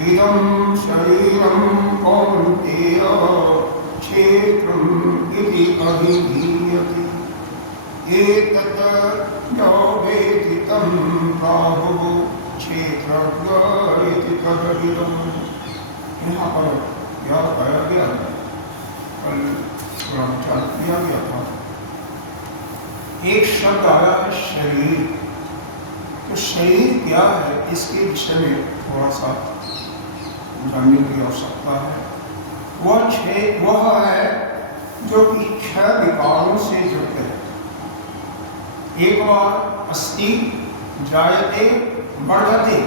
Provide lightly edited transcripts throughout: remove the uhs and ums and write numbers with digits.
इदं शरीरं कौन्तेय क्षेत्रम् इति अभिधीयते। एतत् यो वेत्ति तं प्राहुः क्षेत्रज्ञ इति तदिदम्। यहाँ पर यह कहा गया है, कल पुराण किया गया था। एक शब्द आया है शरीर। तो शरीर क्या है, इसके विषय में थोड़ा सा जानने की आवश्यकता है। वह है जो कि 6 विकारों से युक्त है। एक बार अस्ति, जायते, वर्धते,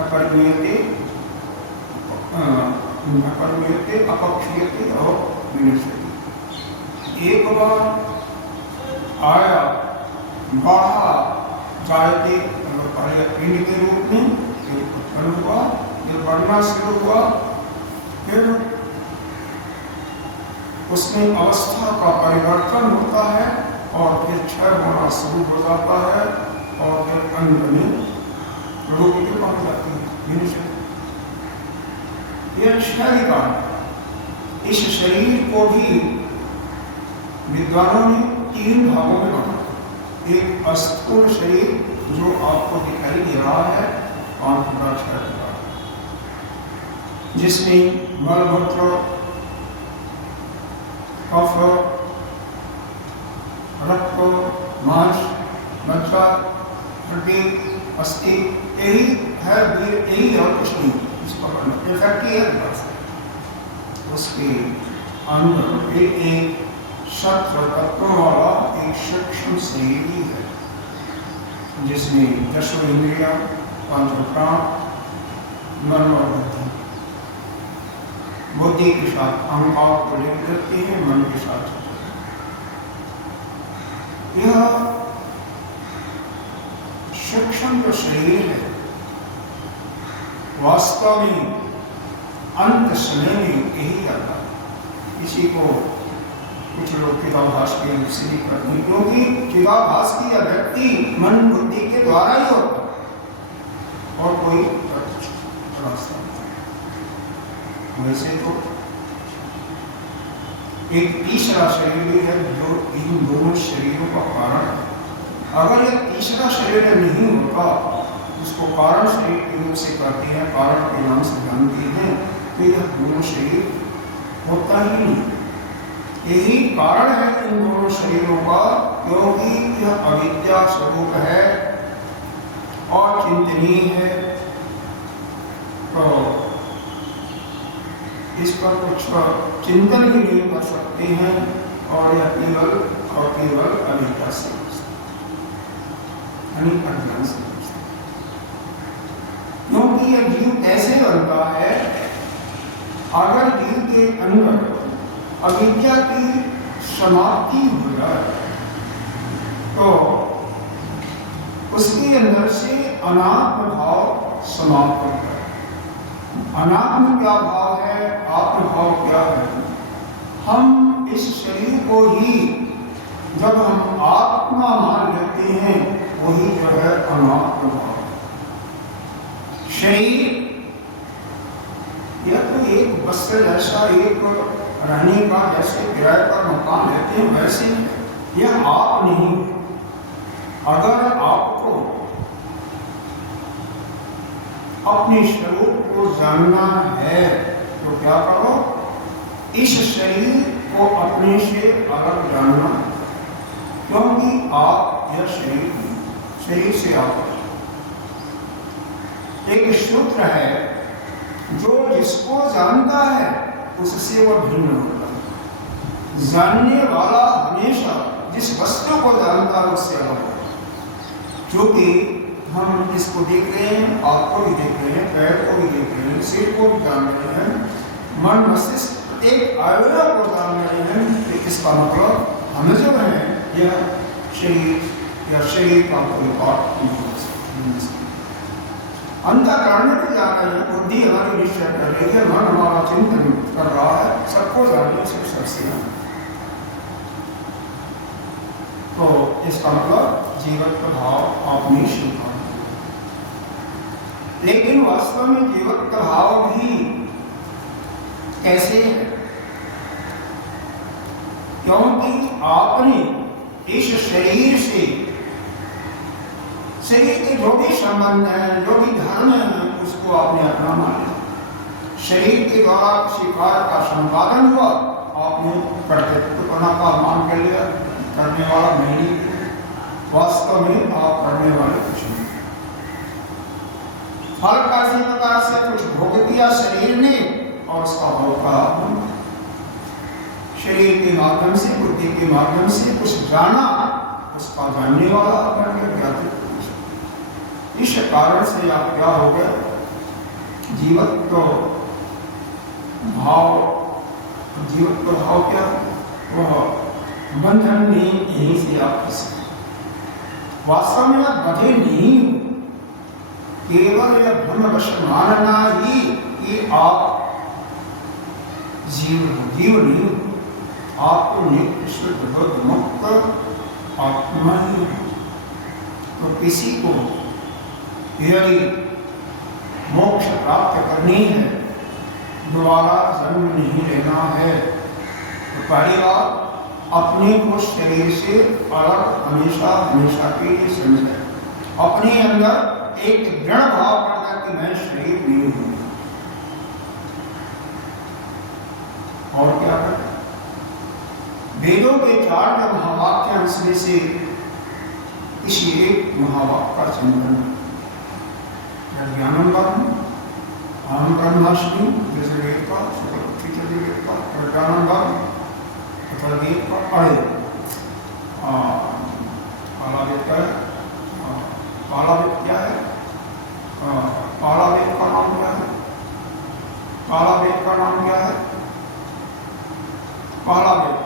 अपरिमेयते, अपक्षीयते और विनश्यते। एक बार आया, बढ़ा, जायते, पहले पिंड के रूप में, फिर उत्पन्न हुआ, फिर बढ़ना शुरू हुआ, फिर उसमें अवस्था का परिवर्तन होता है और फिर क्षय होना शुरू हो जाता है और फिर अंत में रोग के पहुंच जाती है। यह क्षय का, इस शरीर को भी विद्वानों ने 3 भागों में बांटा। एक स्थूल शरीर जो आपको दिखाई दे रहा है, जिसमें मलमूत्र, कफ, रक्त, मांस, मज्जा, हड्डी, अस्थि, यही है, यही और कुछ नहीं। इसको उसके अंदर एक सत्र तत्वों वाला एक सूक्ष्म शरीर है, जिसमें 10 इंद्रियां, 5 प्राण, मन और बुद्धि। बुद्धि के साथ अहंकार को लेकर करते हैं, मन के साथ। यह सूक्ष्म जो शरीर है, वास्तव में अंत समय में यही करता है। इसी को कुछ लोग चिदाभास के रूप से भी करते हैं, क्योंकि चिदाभास की अभिव्यक्ति मन बुद्धि के द्वारा ही होता है और कोई रास्ता नहीं। वैसे तो एक तीसरा शरीर भी है जो इन दोनों शरीरों का कारण है। अगर यह तीसरा शरीर नहीं होता, उसको कारण शरीर के रूप से कहते हैं, कारण के नाम से जानते हैं, तो यह दोनों शरीर होता ही नहीं। यही कारण है इन दोनों शरीरों का, क्योंकि यह अविद्या स्वरूप है और चिंतनीय है। तो इस पर कुछ चिंतन भी नहीं कर सकते हैं और यह केवल और केवल अविद्या से, अज्ञान से। क्योंकि यह जीव कैसे बनता है, अगर जीव के अंदर अविद्या की समाप्ति हो जाए तो उसके अंदर से अनात्म भाव समाप्त होता है। अनात्म क्या भाव है, आत्म भाव क्या है? हम इस शरीर को ही जब हम आत्मा मान लेते हैं, वही जो है अनात्म भाव। शरीर यह तो एक बस जैसा, एक रहने का, जैसे किराए पर मकान रहते हैं, वैसे यह आप नहीं। अगर आपको अपने स्वरूप को जानना है तो क्या करो, इस शरीर को अपने से अलग जानना, क्योंकि आप यह शरीर से आप। एक सूत्र है, जो जिसको जानता है उससे वह भिन्न होता है। जानने वाला हमेशा जिस वस्तु को जानता है उससे अलग होता है। क्योंकि हम इसको देख रहे हैं, हाथ को भी देख रहे हैं, पैर को भी देख रहे हैं, सिर को भी जान रहे हैं, मन मस्तिष्क एक अवयव को जान रहे हैं। इसका मतलब हमें जो है यह शरीर का कोई पार्ट नहीं हो सकता। अंतःकरण में भी जा रही है, बुद्धि हमारी निश्चय कर रही है, मन हमारा चिंतन कर रहा है, सबको जानने से सबसे। तो इसका मतलब जीवन का भाव आप नहीं स्वीकार। लेकिन वास्तव में जीवत का भाव भी कैसे है? क्योंकि आपने इस शरीर से, शरीर के जो भी संबंध है, जो भी धर्म है, उसको आपने अपना मान लिया। शरीर के द्वारा किसी कार्य का संपादन हुआ, आपने कर्तृत्वपना का मान कर लिया, करने वाला नहीं। वास्तव में आप करने वाले कुछ नहीं। फल का इसी प्रकार से कुछ भोग दिया शरीर ने और उसका भोग का आपने शरीर के माध्यम से, बुद्धि के माध्यम से कुछ जाना, उसका जानने वाला बन गया। इस कारण से आप क्या हो गए? जीवत्व भाव, जीवत्व भाव क्या? वह बंधन नहीं, यहीं से आप फंसे। वास्तव में आप बंधे नहीं, केवल यह भ्रमवश मानना ही कि आप जीव हो, जीव नहीं हो। आपको नित्य शुद्ध बुद्ध मुक्त आत्मा ही है। तो किसी को यदि मोक्ष प्राप्त करनी है, दोबारा जन्म नहीं लेना है, तो पहली बात अपने को शरीर से अलग हमेशा हमेशा के लिए समझे। अपने अंदर एक दृढ़ भाव करना कि मैं शरीर नहीं हूं। और क्या करें? वेदों के 4 महावाक्यांश में से किसी एक महावाक्य का चिंतन। ज्ञानम ब्रह्म, अहम ब्रह्मास्मि, जैसे वेद का वेद का ज्ञानम ब्रह्म अथवा वेद का पढ़े। काला वेद का है, काला वेद क्या है? काला वेद का नाम क्या है? काला वेद का नाम क्या है? काला वेद,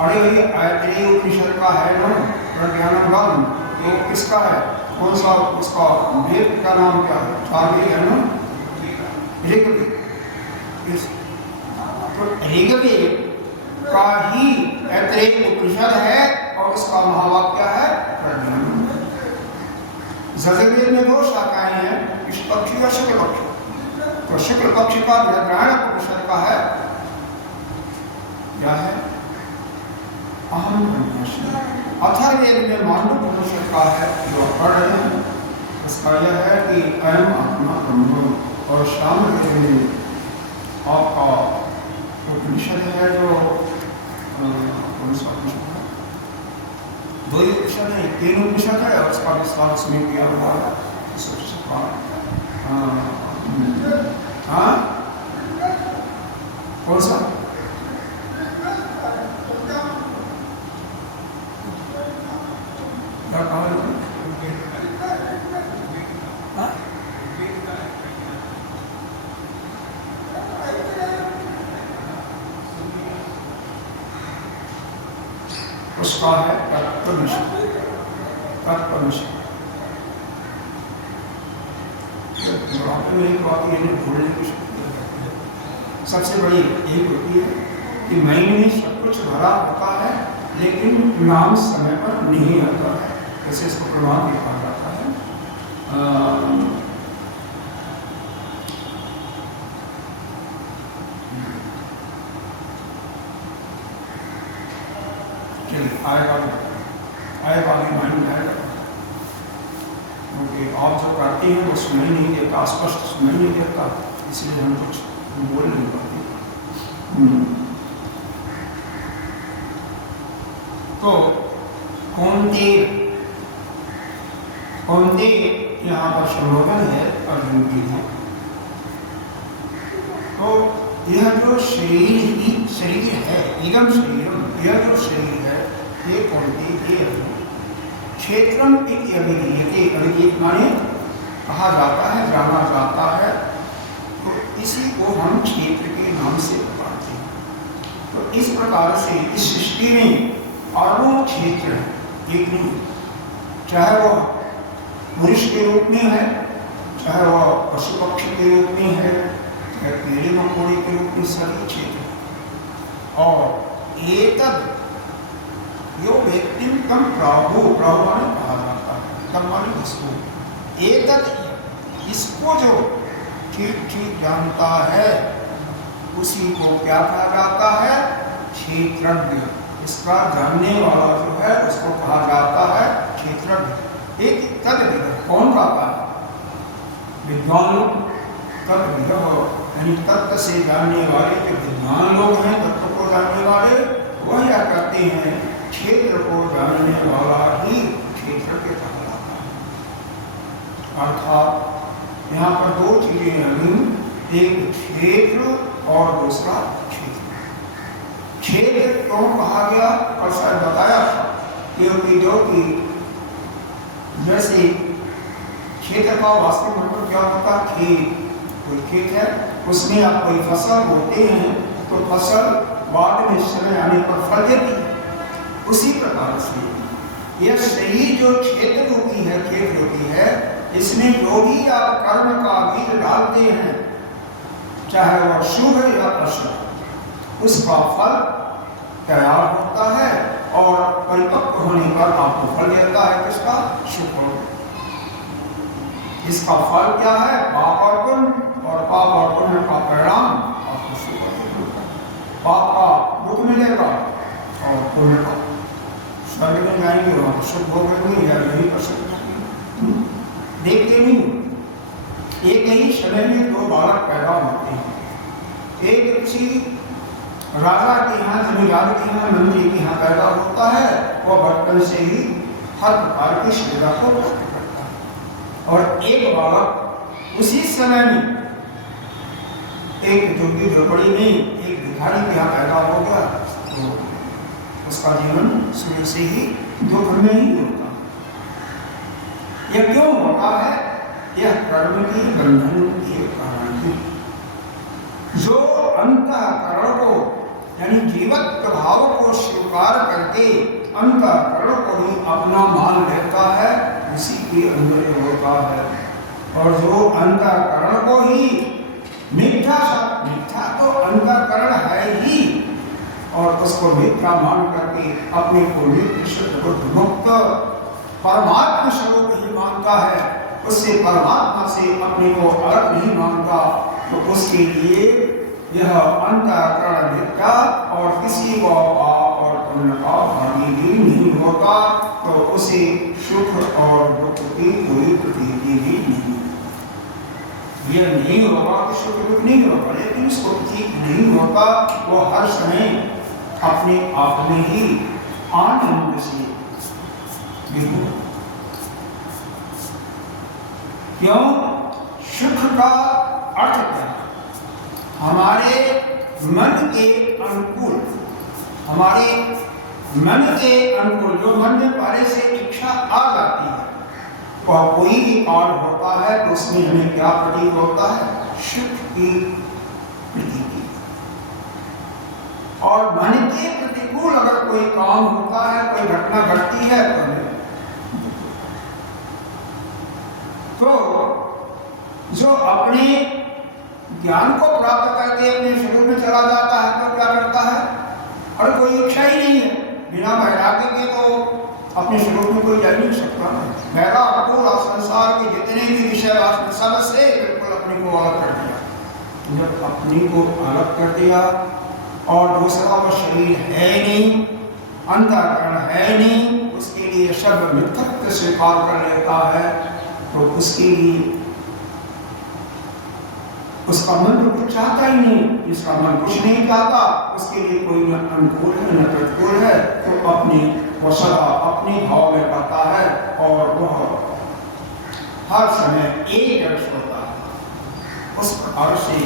अरे ये ऐतरेय उपनिषद का है ना, प्रज्ञानम ब्रह्म, तो किसका है? कौन सा उसका वेद का नाम क्या है? 4 वेद है ना, ऋग्वेद। तो ऋग्वेद का ही ऐतरेय उपनिषद है और उसका महावाक्य है प्रज्ञानम। यजुर्वेद में 2 शाखाएं हैं, इस पक्ष और शुक्ल पक्ष। तो शुक्ल पक्ष का बृहदारण्यक उपनिषद का है, क्या है? अहम ब्रह्मास्मि। अथर्ववेद में मांडव्य उपनिषद का है, जो पढ़ रहे हैं, उसका यह है कि अयम आत्मा ब्रह्म। और सामवेद में आपका उपनिषद है जो कौन सा उपनिषद है? 2 ही उपनिषद है, 3 उपनिषद है और उसका विस्तार उसमें किया हुआ है। कौन सा? क्या कहा? उसका है तत्वनिष्ठ। एक बात ये भूलने की सबसे बड़ी एक होती है कि माइंड में सब कुछ भरा होता है, लेकिन नाम समय पर नहीं आता है। जैसे इसको प्रमाण भी कहा जाता है। आएगा माइंड आएगा, क्योंकि आप जो करते हैं वो सुनाई नहीं देता, स्पष्ट सुनाई नहीं देता, इसलिए हम कुछ बोल नहीं पाते। तो कौंते यहाँ पर संबोधन है अर्जुन की है। तो यह जो शरीर है, इदम शरीरम, यह जो शरीर है, ये कौंते, ये क्षेत्रम इति अभिधीयते। अभिधीयते माने कहा जाता है, जाना जाता है। तो इसी को हम क्षेत्र के नाम से पुकारते हैं। तो इस प्रकार से इस सृष्टि में अरबों क्षेत्र है, एक नहीं। चाहे वह मनुष्य के रूप में है, चाहे वह पशु पक्षी के रूप में है, चाहे कीड़े मकोड़े के रूप में, सभी क्षेत्र। और यो व्यक्ति तम प्रभु प्रभु माने कहा जाता है, तम माने इसको, इसको जो ठीक ठीक जानता है उसी को क्या कहा जाता है? क्षेत्रज्ञ। इसका जानने वाला जो है उसको कहा जाता है क्षेत्रज्ञ। एक तद्विद कौन कहता है? विद्वान लोग। तद्विद यानी तत्व से जानने वाले जो विद्वान लोग हैं, तत्व को जानने वाले, वह क्या करते हैं? क्षेत्र को जानने वाला ही क्षेत्रज्ञ कहा जाता है। अर्थात यहाँ पर दो चीजें हैं, एक क्षेत्र और दूसरा क्षेत्र। क्षेत्र क्यों कहा गया और शायद बताया था, क्योंकि जो कि जैसे क्षेत्र का वास्तविक मतलब क्या होता है? खेत। कोई खेत है, उसमें आप कोई फसल बोते हैं तो फसल बाद में समय आने पर फल देती है। उसी प्रकार से यह सही जो क्षेत्र रूपी है, खेत रूपी है, इसमें जो भी आप कर्म का बीज डालते हैं, चाहे वह शुभ या अशुभ, उसका फल तैयार होता है और परिपक्व होने पर आपको फल देता है। किसका? शुभ फल। इसका फल क्या है? पाप और पुण्य, और पाप और पुण्य का परिणाम आपको शुभ मिलेगा। पाप का दुख मिलेगा और पुण्य का स्वर्ग में जाएंगे, वहां शुभ भोगेंगे या यही कर सकते। देखते नहीं, एक ही समय में दो बालक पैदा होते हैं। एक किसी राजा के यहाँ, जमींदार के यहाँ, मंत्री के यहाँ पैदा होता है, वह बचपन से ही हर प्रकार की सुविधा को प्राप्त करता है। और एक बालक उसी समय में एक झुग्गी झोपड़ी में एक भिखारी के यहाँ पैदा हो गया, तो उसका जीवन शुरू से ही दुख में ही होता है। यह क्यों होता है? यह कर्म की बंधन के कारण ही। जो अंतःकरण को यानी जीवत प्रभाव को स्वीकार करके अंतःकरण को ही अपना मान लेता है, उसी के अंदर होता है। और जो अंतःकरण को ही मिथ्या तो अंतःकरण है ही, और उसको मिथ्या मान करके अपने को नित्य शुद्ध बुद्ध मुक्त परमात्मा स्वरूप ही मानता है, उससे परमात्मा से अपने को अलग नहीं मानता, तो उसके लिए यह अंतःकरण मिथ्या और किसी को पाप और पुण्य का भागी भी नहीं होता, तो उसे सुख और दुख की कोई प्रतीति भी नहीं। यह नहीं होगा कि सुख दुख नहीं होगा, लेकिन उसको ठीक नहीं होता, वो हर समय अपने आप में ही आनंद से विभोर। क्यों? सुख का अर्थ क्या है? हमारे मन के अनुकूल, हमारे मन के अनुकूल, जो मन में पहले से इच्छा आ जाती है, वह कोई भी कार्य होता है तो उसमें हमें क्या प्रतीत होता है? सुख की प्रतीति। और मन के प्रतिकूल अगर कोई काम होता है, कोई घटना घटती है, तो जो अपने ज्ञान को प्राप्त करके अपने स्वरूप में चला जाता है, तो क्या करता है? और कोई इच्छा ही नहीं है, बिना वैराग्य के तो अपने स्वरूप में कोई जा नहीं सकता। वैराग्य पूरा संसार के जितने भी विषय वासना सबसे बिल्कुल अपने को अलग कर दिया। जब अपने को अलग कर दिया और दूसरा वो शरीर है नहीं, अंतःकरण है नहीं, उसके लिए शब्द मिथ्यात्व स्वीकार कर लेता है, तो उसके लिए उसका मन तो कुछ चाहता ही नहीं, इसका मन कुछ नहीं चाहता, उसके लिए कोई न अनुकूल है न प्रतिकूल है, तो अपने वो सदा अपने भाव में रहता है और वह हर समय एक रस होता है। उस प्रकार से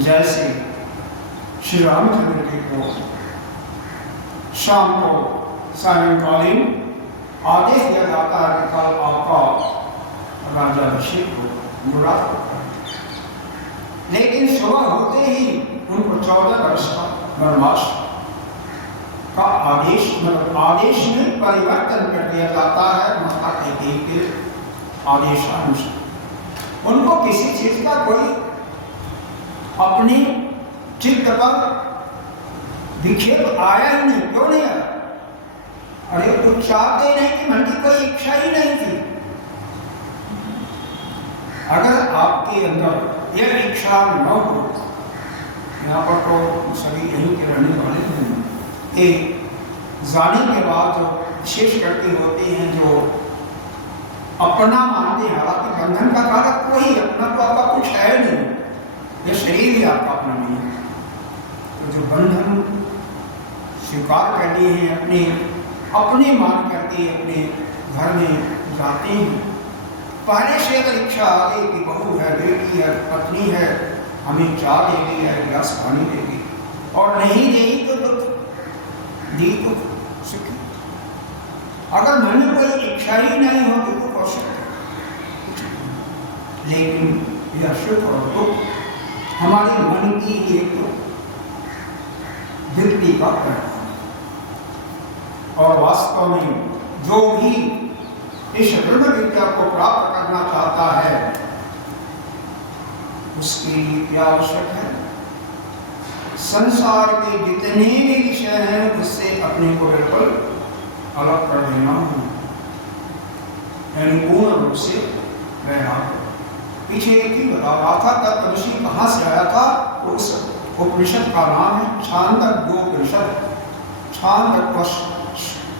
जैसे श्री रामचंद्र जी को शाम को सायंकालीन आदेश दिया जाता है कि कल आपका राजा अभिषेक को मुराद होता है, लेकिन सुबह होते ही उनको 14 वर्ष का वनवास का आदेश में परिवर्तन कर दिया जाता है माता कैकेयी के आदेशानुसार। उनको किसी चीज का कोई अपने चित्त पर विक्षेप आया ही नहीं। क्यों नहीं आया? अरे कुछ चाहते नहीं कि मन की कोई इच्छा ही नहीं थी। अगर आपके अंदर यह इच्छा न हो, यहाँ पर तो सभी यहीं के रहने वाले हैं, कि जाने के बाद जो विशेष करके होते हैं जो अपना मानते हैं, हालांकि बंधन का कारक कोई अपना तो आपका कुछ है नहीं, यह शरीर ही आपका अपना नहीं है। तो जो बंधन स्वीकार कर लिए हैं, अपने मान करके अपने घर में जाते हैं, पहले से अगर इच्छा आ गई कि बहू है, बेटी है, पत्नी है, हमें चाय देगी या गिलास पानी देगी, और नहीं देगी तो दुख, दी तो सुख। अगर मन में कोई इच्छा ही नहीं होगी तो कौशल, लेकिन यह सुख और दुख हमारे मन की एक वृत्ति का परिणाम, और वास्तव में जो भी इस ब्रह्म विद्या को प्राप्त करना चाहता है, उसके लिए क्या आवश्यक है? संसार के जितने भी विषय हैं उससे अपने को बिल्कुल अलग कर देना हो, यानी पूर्ण रूप से वैराग्य। पीछे एक ही बता रहा था, तत्वमसि कहाँ से आया था? तो उस उपनिषद का नाम है छांदोग्योपनिषद। छांदोग्य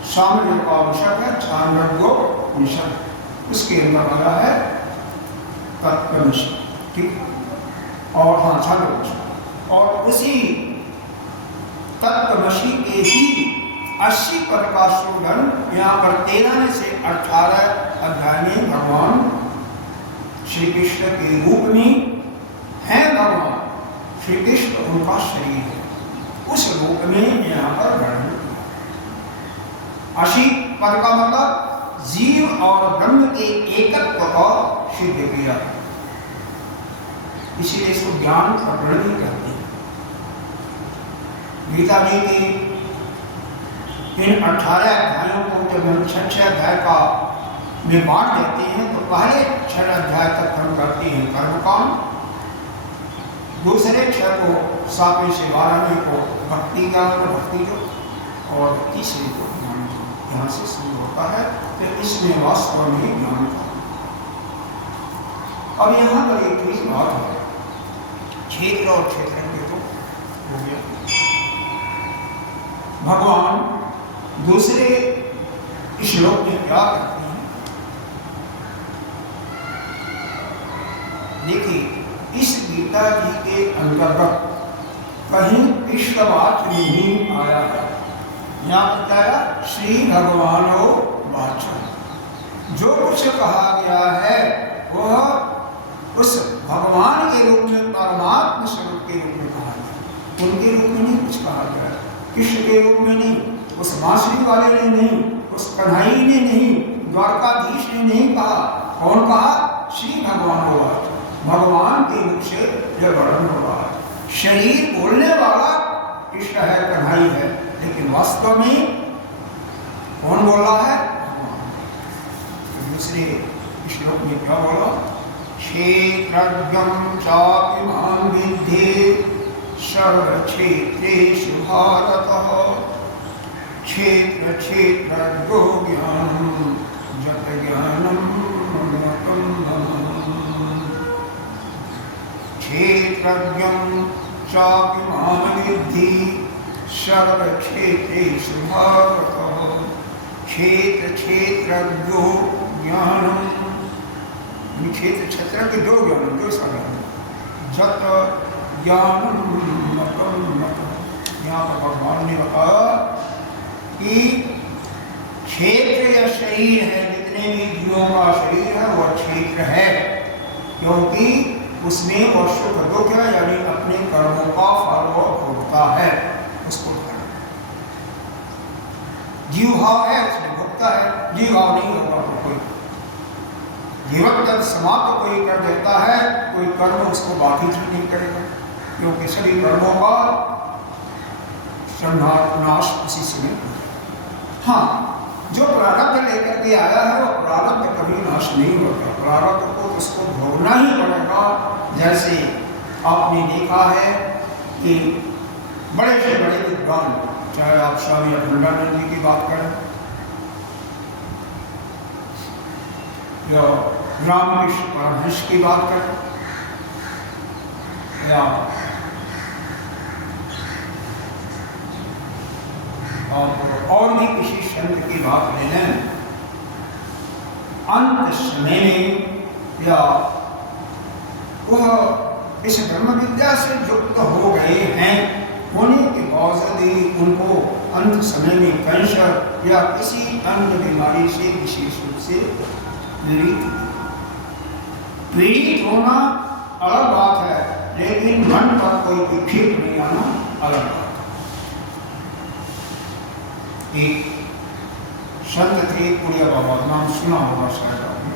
सामने का उपनिषद है, छांदोग्योपनिषद, उसके अंदर आया है तत्वमसि, ठीक। और हाँ, छांदोग्य, और उसी तत्वमसि के ही 80 पद का शोधन यहाँ पर 13 में से 18 अध्याय में भगवान श्री कृष्ण के रूप में है। भगवान श्री कृष्ण उनका शरीर है, उस रूप में यहाँ पर वर्णन किया। 80 पद का मतलब जीव और ब्रह्म के एकत्व को सिद्ध किया, इसीलिए इसको ज्ञान का वर्णन ही कहते हैं। गीता जी के इन 18 अध्यायों को जब हम 6 अध्याय का में बांट देते हैं, तो पहले 6 अध्याय तक हम करते हैं कर्मकांड, दूसरे 6 को 7वें से 12वें को भक्ति ज्ञान, भक्ति योग, और तीसरे को ज्ञान यहाँ से शुरू होता है। तो इसमें वास्तव में ज्ञान का। अब यहाँ पर एक चीज बात है, क्षेत्र और क्षेत्र के तो हो गया। भगवान दूसरे श्लोक में क्या करते हैं? देखिए, इस गीता जी के अंतर्गत कहीं कृष्णवाच नहीं आया है। यहाँ बताया श्री भगवानो वाचः, जो कुछ कहा गया है वह उस भगवान के रूप में, परमात्मा स्वरूप के रूप में कहा गया, उनके रूप में नहीं कुछ कहा गया, कृष्ण के रूप में नहीं, उस बांसुरी वाले ने नहीं, उस कन्हई ने नहीं, द्वारकाधीश ने नहीं कहा। कौन कहा? श्री भगवान होगा, भगवान के मुख से यह वर्णन हो रहा है। शरीर बोलने वाला कृष्ण है, कन्हई है, लेकिन वास्तव में कौन बोल रहा है? दूसरे श्लोक में क्या बोला? क्षेत्रज्ञं चापि मां विद्धि सर्वक्षेत्रेषु भारतः, क्षेत्र क्षेत्रज्ञो ज्ञानं जत ज्ञानं मतं मम। क्षेत्रज्ञं चापि मां विद्धि सर्वक्षेत्रेषु भारतः, क्षेत्र क्षेत्रज्ञो ज्ञानं, क्षेत्र क्षेत्र के 2 ज्ञान, 2 सा ज्ञान, जत ज्ञानं मतं मतं। यहाँ पर भगवान ने बताया कि क्षेत्र या शरीर है, जितने भी जीवों का शरीर है वह क्षेत्र है, क्योंकि उसमें वह सुख दुख है, यानी अपने कर्मों का फल वह भोगता है, उसको जीव भाव है, उसमें भोगता है। जीव भाव नहीं होगा तो कोई जीवन जब समाप्त कोई कर देता है, कोई कर्म उसको बाधित ही नहीं करेगा, क्योंकि सभी कर्मों का संहार नाश उसी से नहीं। हाँ, जो प्रारब्ध लेकर के आया है वो प्रारब्ध कभी नाश नहीं होता, प्रारब्ध को उसको भोगना ही पड़ेगा। जैसे आपने देखा है कि बड़े से बड़े विद्वान, चाहे आप स्वामी अखंडानंद जी की बात करें या रामकृष्ण परमहंस की बात करें या और भी किसी संत की बात ले लें, अंत समय में या वह इस ब्रह्म विद्या से युक्त हो गए हैं, होने के बावजूद ही उनको अंत समय में कैंसर या किसी अन्य बीमारी से विशेष रूप से पीड़ित होना अलग बात है, लेकिन मन पर कोई विक्षेप नहीं आना अलग बात है। एक संत थे पुड़िया बाबा, नाम सुना होगा शायद आपने,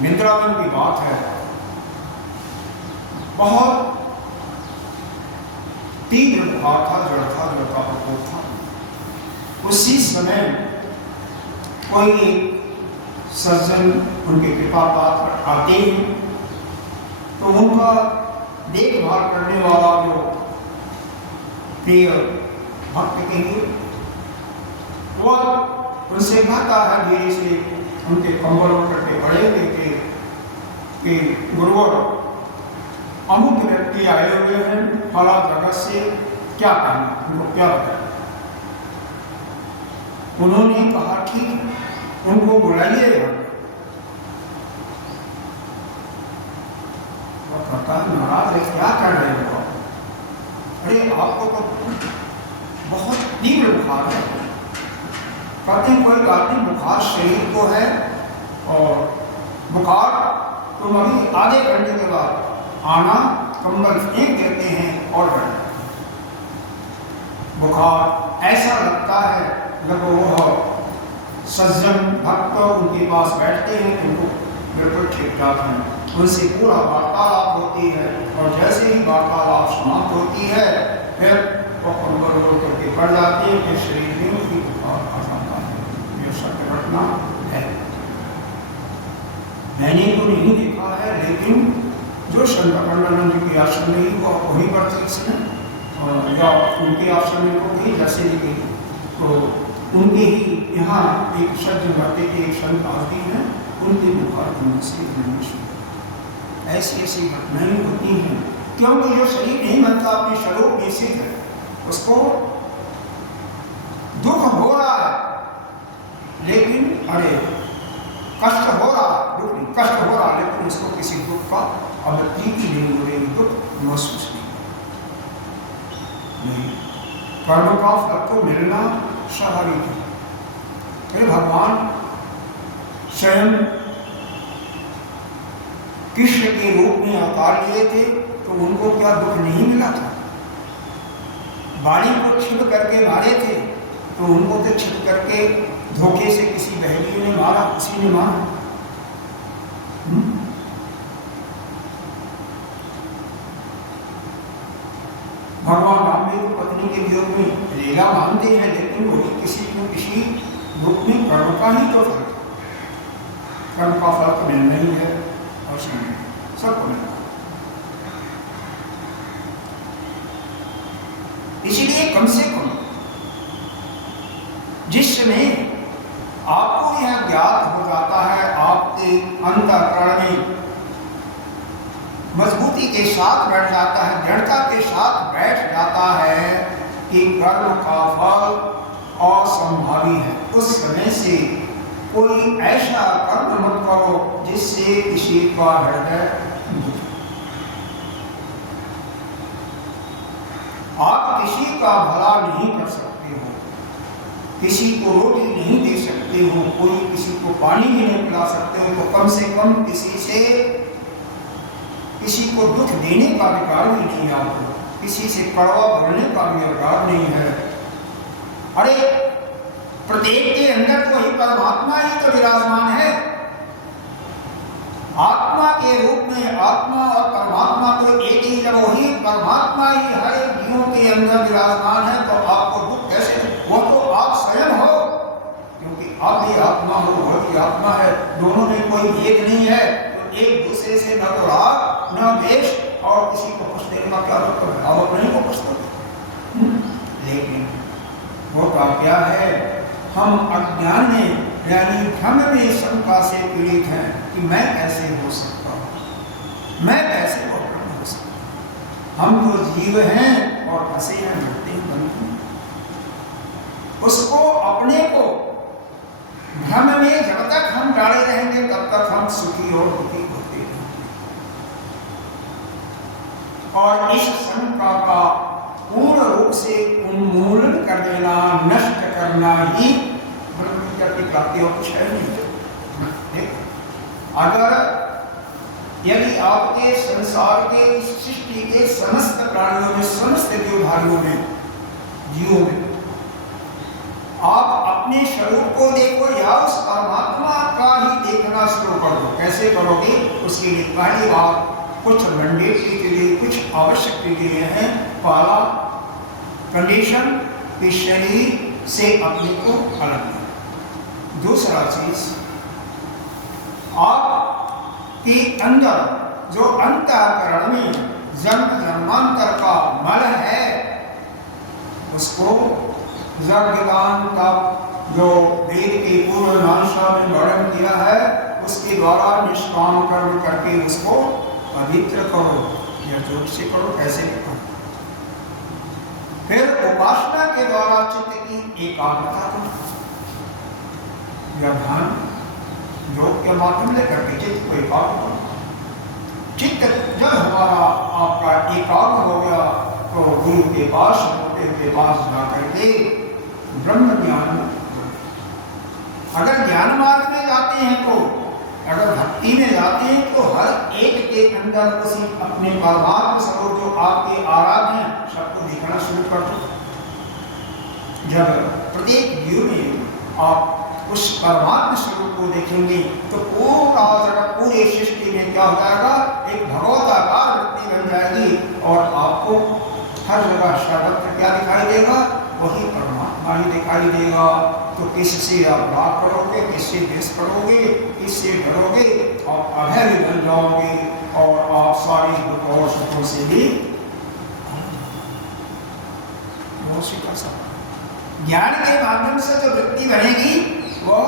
वृंदावन की बात है, बहुत तीव्र बुखार था, जड़ता प्रकोप था। उसी समय कोई सज्जन उनके कृपा पात्र आते हैं, तो उनका देखभाल करने वाला जो प्रिय भक्त कहेंगे, वो उनसे कहता है धीरे से, उनके कंबल करके बड़े देते कि गुरुवर अमुक व्यक्ति आए हुए हैं फला जगत से, क्या करना, उनको क्या बताए। उन्होंने कहा ठीक, उनको बुलाइए। वो कहता नाराज है, क्या कर रहे हो? अरे आपको तो बहुत तीव्र बुखार है। कहते हैं कोई बात नहीं, बुखार शरीर को है और बुखार तुम अभी आधे घंटे के बाद आना, कंबल फेंक देते हैं और बढ़ बुखार ऐसा लगता है लगो वह सज्जन भक्त उनके पास बैठते हैं तो उनको बिल्कुल ठीक ठाक हैं, उनसे पूरा वार्तालाप होती है, और जैसे ही वार्तालाप समाप्त होती है फिर वो कंबल ओढ़ करके पड़ जाते हैं, फिर शरीर में उनकी बुखार आ जाता है। ये सत्य घटना है, मैंने तो नहीं देखा है, लेकिन जो संत अखंडानंद की आश्रम में वो वहीं पर थे इसमें, या उनके आश्रम में को भी जैसे भी, तो उनके ही यहाँ एक सज्जन रहते के एक संत आदि हैं, उनके बुखार से ऐसी ऐसी घटनाएं होती हैं, क्योंकि जो शरीर नहीं बनता अपने स्वरूप में स्थित है, उसको दुख हो रहा है, लेकिन अरे कष्ट हो रहा, दुख नहीं कष्ट हो रहा, लेकिन उसको किसी दुख का अवधि की नहीं हो रही, दुख महसूस नहीं। कर्म का फल को मिलना स्वाभाविक है। फिर भगवान स्वयं कृष्ण के रूप में अवतार लिए थे, तो उनको क्या दुख नहीं मिला था? बाणी को छिप करके मारे थे, तो उनको तो छिप करके धोखे से किसी बहली ने मारा, उसी ने मारा। भगवान राम भी तो पत्नी के वियोग में लीला मानते हैं, लेकिन वही किसी न किसी रूप में कर्म का ही तो फल, कर्म का फल तो मिलना ही है, और सबको मिलना। इसलिए कम से कम जिस समय आपको यह ज्ञात हो जाता है, आपके अंतःकरण में मजबूती के साथ बैठ जाता है, दृढ़ता के साथ बैठ जाता है कि कर्म का फल असंभावी है, उस समय से कोई ऐसा कर्म मत करो जिससे किसी का हृदय दुखे। आप किसी का भला नहीं कर सकते हो, किसी को रोटी नहीं दे सकते हो, कोई किसी को पानी भी नहीं पिला सकते हो, तो कम से कम किसी को दुख देने का अधिकार भी नहीं आपको, किसी से कड़वा भरने का भी अधिकार नहीं है। अरे प्रत्येक के अंदर तो ही परमात्मा ही तो विराजमान है, आत्मा के रूप में आत्मा और परमात्मा तो एक ही, जब वही परमात्मा ही हर एक जीवों के अंदर विराजमान है, तो आपको दुख कैसे? वो तो आप स्वयं हो, क्योंकि आप ही आत्मा हो, वो भी आत्मा है, दोनों में कोई भेद नहीं है, तो एक दूसरे से न तो राग न द्वेष, और किसी को कुछ देने का क्या मतलब है? आप नहीं को कुछ देते, लेकिन वो का क्या है, हम अज्ञान में यानी भ्रम में शंका से पीड़ित हैं कि मैं कैसे हो सकता हूँ, मैं कैसे ब्रह्म हो सकता, हम तो जीव हैं और फंसे हैं मरते बनते। उसको अपने को भ्रम में जब तक हम डाले रहेंगे तब तक हम सुखी और दुखी होते रहेंगे। और इस शंका का पूर्ण रूप से उन्मूलन कर देना, नष्ट करना ही ब्रह्म विद्या की प्राप्ति और कुछ है नहीं। अगर यदि आपके संसार के सृष्टि के समस्त प्राणियों में, समस्त देवधारियों में, जीवों में आप अपने स्वरूप को देखो या उस परमात्मा का ही देखना शुरू कर दो। कैसे करोगे? उसके लिए पहली बात कुछ मैंडेटरी के लिए, कुछ आवश्यक के लिए है। पहला कंडीशन कि शरीर से अपने को अलग कर। दूसरा चीज, आपके अंदर जो अंतःकरण में जन्म जन्मांतर का मल है उसको यज्ञदान का जो वेद के पूर्व मीमांसा में वर्णन किया है उसके द्वारा निष्काम कर्म करके उसको पवित्र करो, या जो से करो, कैसे भी करो। फिर उपासना के द्वारा चित्त की एकाग्रता करो, या ध्यान योग के माध्यम से करके चित्त को एकाग्र करो। चित्त जब हमारा आपका एकाग्र हो गया तो गुरु के पास, मोटे के पास जा करके ब्रह्म ज्ञान। अगर ज्ञान मार्ग में जाते हैं तो, अगर भक्ति में जाते हैं तो हर एक के अंदर उसी अपने परमात्मा स्वरूप जो आपके आराध्य हैं सबको देखना शुरू कर दो। जब प्रत्येक जीव में आप उस परमात्मा स्वरूप को देखेंगे तो पूरा जगत, पूरे सृष्टि में क्या हो जाएगा, एक भगवताकार वृत्ति बन जाएगी और आपको हर जगह सर्वत्र क्या दिखाई देगा, वही परमात्मा ही दिखाई देगा। तो किससे आप बात करोगे, किससे देश करोगे, किससे डरोगे, आप अभय भी बन जाओगे और आप सारी दुख और सुखों से भी ज्ञान के माध्यम से जो वृत्ति बनेगी वह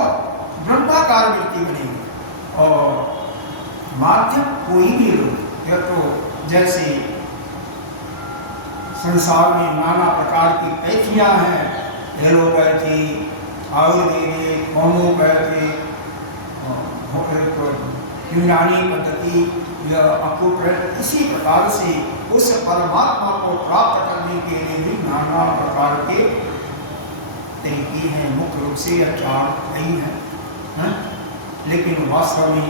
ब्रह्माकार वृत्ति बनेगी। और माध्यम कोई भी हो, या तो जैसे संसार में नाना प्रकार की पैथियाँ हैं, एलोपैथी, आयुर्वेदिक, होम्योपैथी, यूनानी पद्धति या अकुप्रेट, इसी प्रकार से उस परमात्मा को प्राप्त करने के लिए भी नाना प्रकार के तरीके हैं। मुख्य रूप से यह चार नहीं है, लेकिन वास्तव में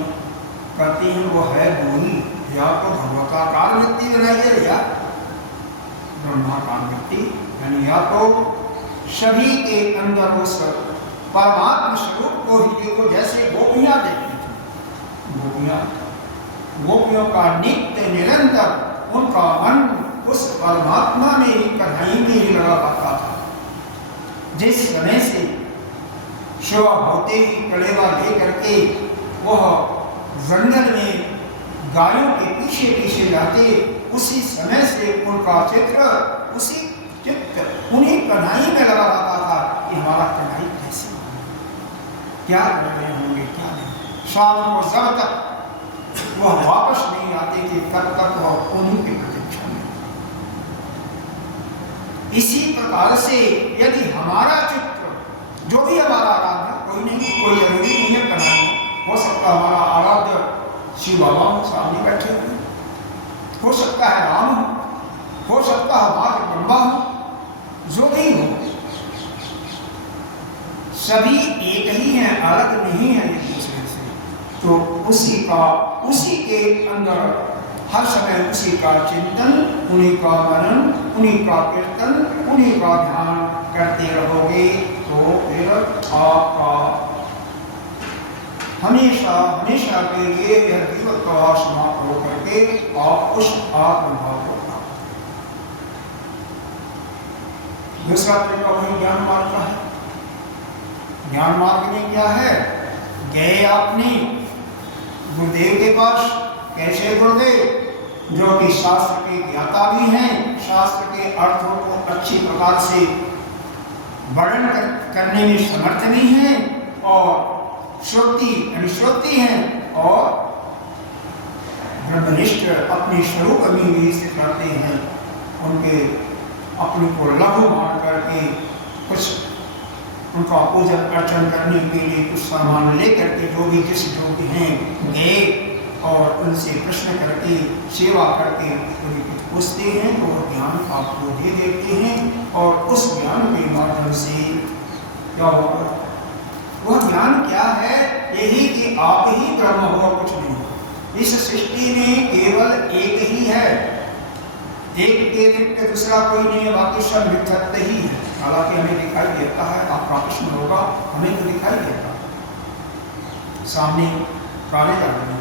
कहते हैं वो है वही, या तो भगवताकार वृत्ति बनाइए या ब्रह्माकार वृत्ति, यानी या तो सभी के अंदर उस परमात्मा स्वरूप को ही देखो। जैसे गोपियां देखती थी, गोपियों का नित्य निरंतर उनका मन उस परमात्मा में ही, कन्हैया में ही लगा रहता था। जिस समय से शिवा होते ही कलेवा लेकर के वह जंगल में गायों के पीछे पीछे जाते, उसी समय से उनका चित्र उसी चित्त उन्हीं कन्हैया में लगा रहता था कि हमारा कन्हैया कैसे क्या कर रहे होंगे, क्या नहीं। शाम को जब तक वह वापस नहीं आते थे तब तक वह उन्हीं की प्रतीक्षा में। इसी प्रकार से यदि हमारा चित्र जो भी हमारा आराध्य, कोई नहीं, कोई जरूरी नहीं है कन्हैया, हो सकता हमारा आराध्य शिव बाबा हो, सामने बैठे हुए, हो सकता है राम हो सकता है माँ ब्रह्मा हो, जो भी हो, सभी एक ही हैं, अलग नहीं है एक दूसरे से। तो उसी के अंदर हर समय उसी का चिंतन, उन्हीं का मनन, उन्हीं का कीर्तन, उन्हीं का ध्यान करते रहोगे तो फिर आपका हमेशा हमेशा के लिए यह जीवन प्रवाह समाप्त हो करके आप उस आत्मभाव को प्राप्त। दूसरा तरीका वही ज्ञान मार्ग का है। ज्ञान मार्ग में क्या है, गए आपने गुरुदेव के पास। कैसे गुरुदेव? जो कि शास्त्र के ज्ञाता भी हैं, शास्त्र के अर्थों को अच्छी प्रकार से वर्णन करने में समर्थ नहीं है और श्रुति यानी श्रुति हैं और ब्रह्मनिष्ठ अपने स्वरूप में सिखाते हैं। उनके अपने को लघु मान करके कुछ उनका पूजन अर्चन करने के लिए कुछ सामान लेकर के जो भी जिस योग्य हैं गए और उनसे प्रश्न करके सेवा करके उन्हें कुछ पूछते हैं तो वह ज्ञान आपको दे देते हैं और उस ज्ञान के माध्यम से क्या होगा? वह ज्ञान क्या है? यही कि आप ही ब्रह्म हो, कुछ नहीं हो। इस सृष्टि में केवल एक ही है, एक के नित्य दूसरा कोई नहीं है, बाकी सब मिथ्यात्व ही है। हालांकि हमें दिखाई देता है, आपका प्रश्न होगा, हमें तो दिखाई देता सामने काले जाने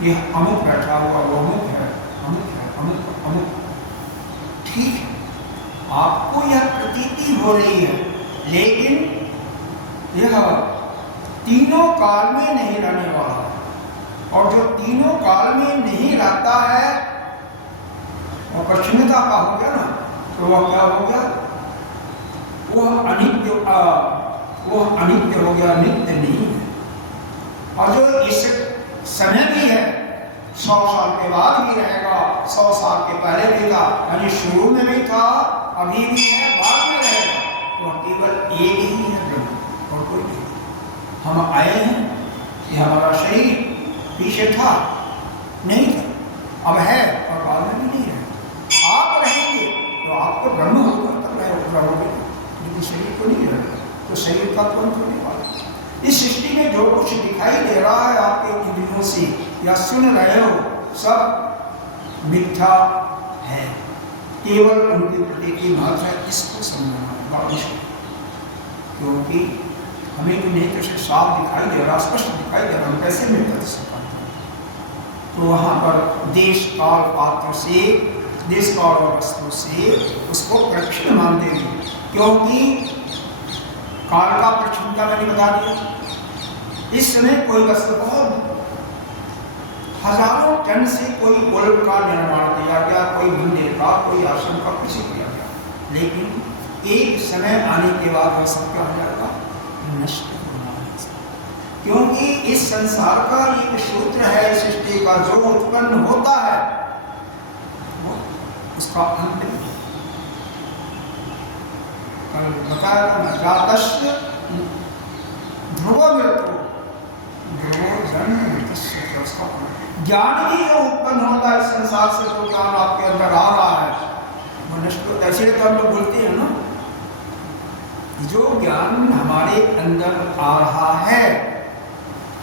ये अमुक बैठा हुआ, वो अमुक है, अमुक है, अमुक अमुक, ठीक है, आपको यह प्रतीति हो रही है, लेकिन यह तीनों काल में नहीं रहने वाला है। और जो तीनों काल में नहीं रहता है वो प्रश्नता का हो गया ना, तो वह क्या हो गया? वह अनित्य हो गया, नित्य नहीं है। और जो इस समय भी है, 100 साल के बाद भी रहेगा, 100 साल के पहले भी था, यानी शुरू में भी था, अभी भी है, बाद में रहेगा, तो केवल एक ही है ब्रह्म और कोई नहीं। हम आए हैं, ये हमारा शरीर पीछे था, नहीं था, अब है और बाद में भी नहीं है। आप रहेंगे तो आप तो ब्रह्म होकर तक रहोगे, लेकिन शरीर को नहीं रहेगा, तो शरीर का कौन होने वाला? इस सृष्टि में जो कुछ दिखाई दे रहा है आपके इंद्रियों से या सुन रहे हो, सब मिथ्या है, केवल उनके प्रतीति मात्र है। इसको समझना है, क्योंकि हमें तो नेत्र से साफ दिखाई दे रहा, स्पष्ट दिखाई दे रहा, हम कैसे मिथ्या से पाते हैं? तो वहाँ पर देश काल पात्र से, देश काल और वस्तु से उसको प्रक्षण मानते हैं, क्योंकि काल का प्रक्षणता मैंने बता दिया। इस समय कोई वस्तु बहुत हजारों टन से कोई पुल का निर्माण किया गया, कोई मंदिर का, कोई आश्रम का, किसी किया गया, लेकिन एक समय आने के बाद वह सब क्या हो जाएगा? नष्ट होना है। क्योंकि इस संसार का एक सूत्र है, सृष्टि का जो उत्पन्न होता है वो उसका अंत नहीं। बताया था जातस्य ध्रुव मृत्यु, ध्रुव जन्म मृत्यु, ज्ञान भी जो उत्पन्न होता है संसार से, जो ज्ञान आपके अंदर आ रहा है वो नष्ट। ऐसे तो हम लोग बोलते हैं ना, जो ज्ञान हमारे अंदर आ रहा है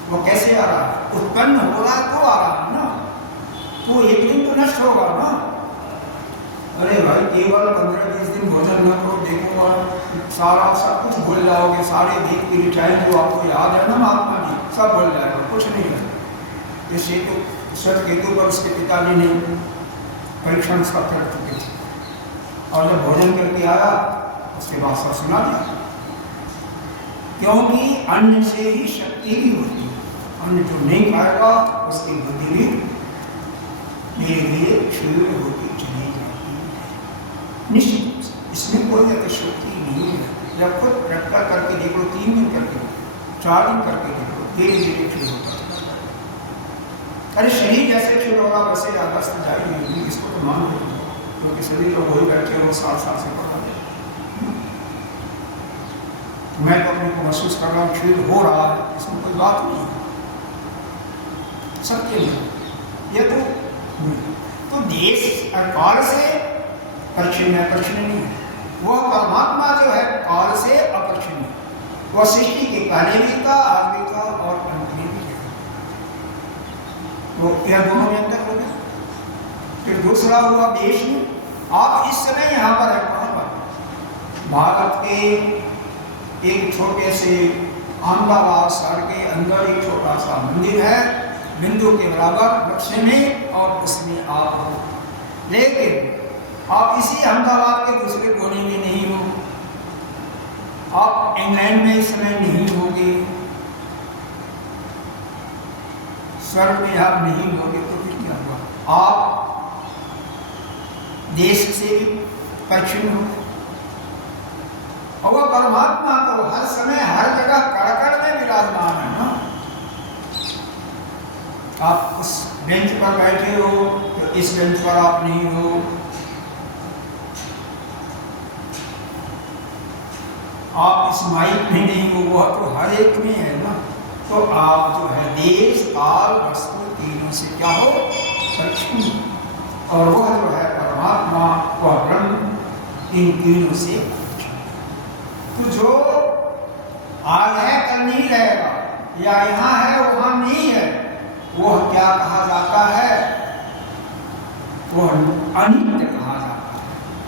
वो कैसे आ रहा है? उत्पन्न हो रहा है तो आ रहा है ना, तो एक दिन तो नष्ट होगा ना। अरे भाई केवल 15-20 दिन भोजन न करो, देखो सारा सब कुछ भूल जाओगे, सारे देख के रिटायर जो आपको याद है ना महात्मा जी, सब भूल जाएगा, कुछ नहीं है। जैसे तो श्वेत केतु पर उसके पिताजी ने परीक्षण उसका कर चुके थे, और जब भोजन करके आया उसके बाद सब सुना दिया, क्योंकि अन्न से ही शक्ति भी होती है। अन्न जो नहीं खाएगा उसकी बुद्धि भी धीरे धीरे क्षीण होती चली जाती है। निश्चित इसमें कोई अतिशयोक्ति नहीं है। जब खुद प्रैक्टिकल करके देख लो, 3 दिन करके, 4 दिन करके देख लो, धीरे धीरे क्षीण होता है। अरे शरीर जैसे क्षीण होगा वैसे अवस्था जाएगी, इसको तो मान लो, क्योंकि सभी लोग वही बैठे हो 60 साल से पढ़ा। मैं तो अपने को महसूस कर रहा हूँ क्षीण हो रहा है, इसमें कोई बात नहीं है, सत्य नहीं। ये तो देश और काल से परिच्छिन्न है, परिच्छिन्न नहीं है। वह परमात्मा जो है काल से अपरिच्छिन्न है, वह सृष्टि के पहले भी था, आज भी था और अंत में भी है। तो यह दोनों में अंतर हो गया। फिर दूसरा हुआ देश में, आप इस समय यहाँ पर है, कहाँ पर? भारत के एक छोटे से अहमदाबाद शहर के अंदर एक छोटा सा मंदिर है, बिंदु के बराबर दक्षिण में, और उसमें आप हो। लेकिन आप इसी अहमदाबाद के दूसरे कोने में नहीं हो, आप इंग्लैंड में इस समय नहीं होंगे, स्वर्ग में आप नहीं होंगे, तो फिर क्या हुआ? आप देश से भी परिच्छिन्न हो, और वह परमात्मा तो हर समय हर जगह कड़ में विराजमान है ना। आप उस बेंच पर बैठे हो तो इस बेंच पर आप नहीं हो, आप इस माइक में नहीं हो, वह तो हर एक में है ना। तो आप जो है देश काल वस्तु तीनों से क्या हो, परिचिन्न, और वह जो है परमात्मा वह ब्रह्म इन तीनों से। तो जो आज है कल नहीं रहेगा, या यहाँ है वहाँ नहीं है, वह क्या कहा जाता है, वह अनित्य कहा जाता है।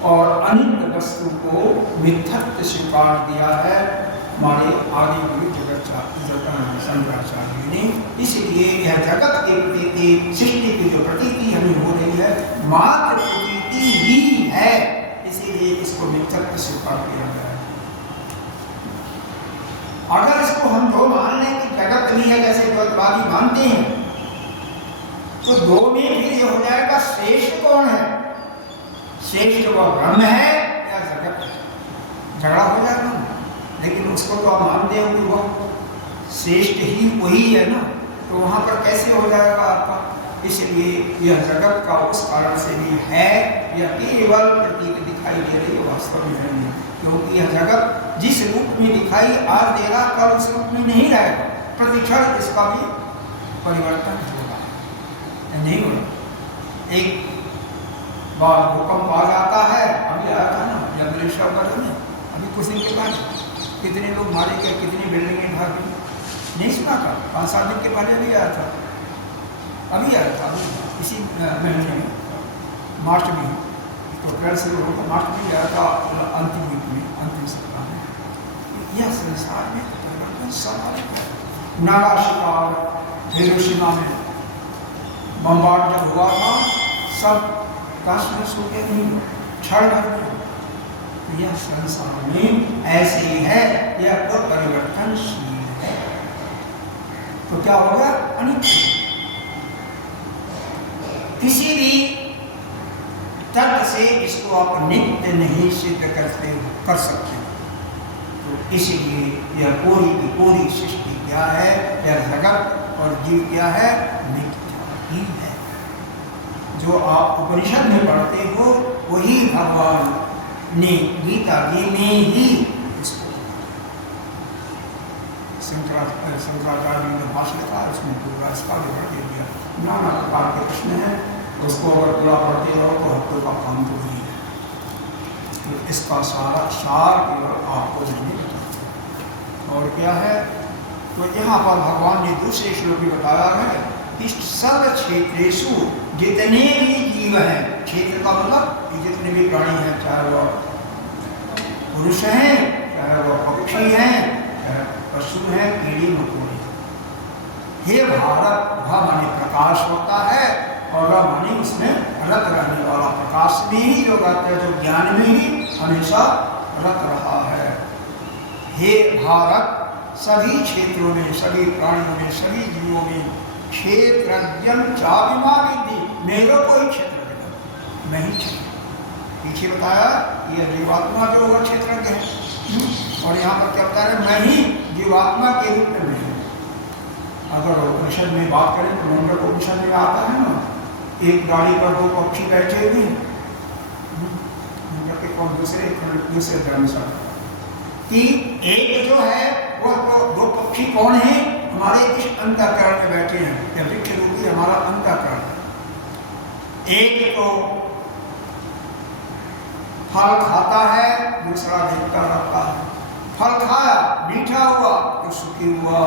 और अनित्य वस्तु को मिथ्यत्व स्वीकार दिया है हमारे आदि गुरु शंकराचार्य ने। इसलिए यह जगत के प्रतीति, सृष्टि की जो प्रतीति हमें हो रही है मात्र प्रतीति ही है, इसीलिए इसको मिथ्यत्व स्वीकार किया गया है। अगर इसको हम दो मान लें कि जगत नहीं है जैसे द्वैतवादी मानते हैं, तो दो में फिर ये हो जाएगा श्रेष्ठ कौन है, श्रेष्ठ वह ब्रह्म है या जगत है, झगड़ा हो जाएगा। लेकिन उसको तो आप मानते हो कि वह श्रेष्ठ ही वही है ना, तो वहां पर कैसे हो जाएगा आपका। इसलिए यह जगत का उस कारण से भी है, यह केवल प्रतीक दिखाई दे रही है, वास्तव में नहीं, क्योंकि यह जगत जिस रूप में दिखाई आज दे रहा कल उस रूप में नहीं रहेगा, प्रतिक्षण इसका भी परिवर्तन होगा, नहीं होगा। एक बार भूकंप आ जाता है, अभी आया था ना जबलेश्वर में, अभी कुछ दिन के बाद कितने लोग मारे गए, कितनी बिल्डिंगें ढह गई, नहीं सुना था। 5-7 दिन के पहले भी आया था, अभी आया था, इसी महीने में मार्च में, तो अप्रैल से होगा, मार्च में आया था, अंतिम वीक में, अंतिम सप्ताह में। यह संसार में परिवर्तन स्वाभाविक है। नागासाकी हिरोशिमा में बम्बार्ड जब हुआ था, सब काश हो गए, नहीं क्षण भर में। यह संसार में ऐसे ही है, यह तो परिवर्तनशील है। तो क्या होगा, अनित्य। किसी भी तर्क से इसको आप नित्य नहीं सिद्ध कर सकते। तो इसलिए यह पूरी की पूरी सृष्टि क्या है, यह जगत और जीव क्या है, मिथ्या ही है। जो आप उपनिषद में पढ़ते हो वही भगवान ने गीता जी में ही इसको शंकराचार्य ने भाष्य लिखा, उसमें पूरा इसका विवरण दे दिया। नाना प्रकार के प्रश्न है, उसको अगर पूरा पढ़ते रहो तो हफ्तों का काम तो नहीं है। तो इसका सारा सार केवल आपको नहीं बताता। और क्या है, तो यहाँ पर भगवान ने दूसरे श्लोक में बताया है कि सब क्षेत्रेषु जितने भी जीव हैं, क्षेत्र का मतलब जितने भी प्राणी हैं, चाहे वह पुरुष हैं, चाहे वह पक्षी हैं, चाहे पशु हैं, कीड़े मकोड़े। हे भारत, वह माने प्रकाश होता है, और वह माने उसमें रत रहने वाला, प्रकाश में ही जो रहता है, जो ज्ञान में ही हमेशा रत रहा है। हे भारत, सभी क्षेत्रों में, सभी प्राणियों में, सभी जीवों में क्षेत्रज्ञं चाभिमाविद्धि, मेरा कोई क्षेत्र नहीं, मैं ही क्षेत्र। पीछे बताया यह जीवात्मा जो होगा क्षेत्रज्ञ है, और यहाँ पर क्या बता रहे, मैं ही जीवात्मा के रूप में हूँ। अगर उपनिषद में बात करें तो मुंडक उपनिषद में आता है ना, एक गाड़ी पर 2 पक्षी बैठे हुए, मुंडक के कौन दूसरे धर्मशाला कि एक जो है वह तो 2 पक्षी कौन है, हमारे इस अंतःकरण में बैठे हैं, या वृक्ष रूपी हमारा अंतःकरण। एक तो फल खाता है, दूसरा देखता रहता है। फल खाया, मीठा हुआ तो सुखी हुआ,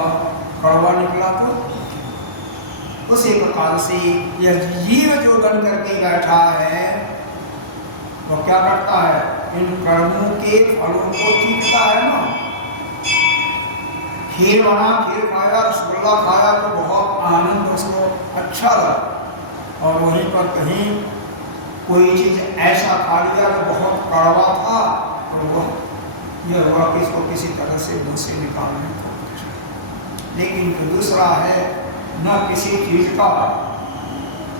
कड़वा निकला तो। उसी प्रकार से यह जीव जो बन करके बैठा है वो क्या करता है, इन कर्मों के फलों को चीखता है ना। खीर बना, खीर खाया, रसगुल्ला खाया तो बहुत आनंद उसको अच्छा लगा, और वहीं पर कहीं कोई चीज़ ऐसा खा लिया तो बहुत कड़वा था, और वह यह हुआ कि इसको किसी तरह से मुँह से निकालने को। लेकिन जो दूसरा है, न किसी चीज़ का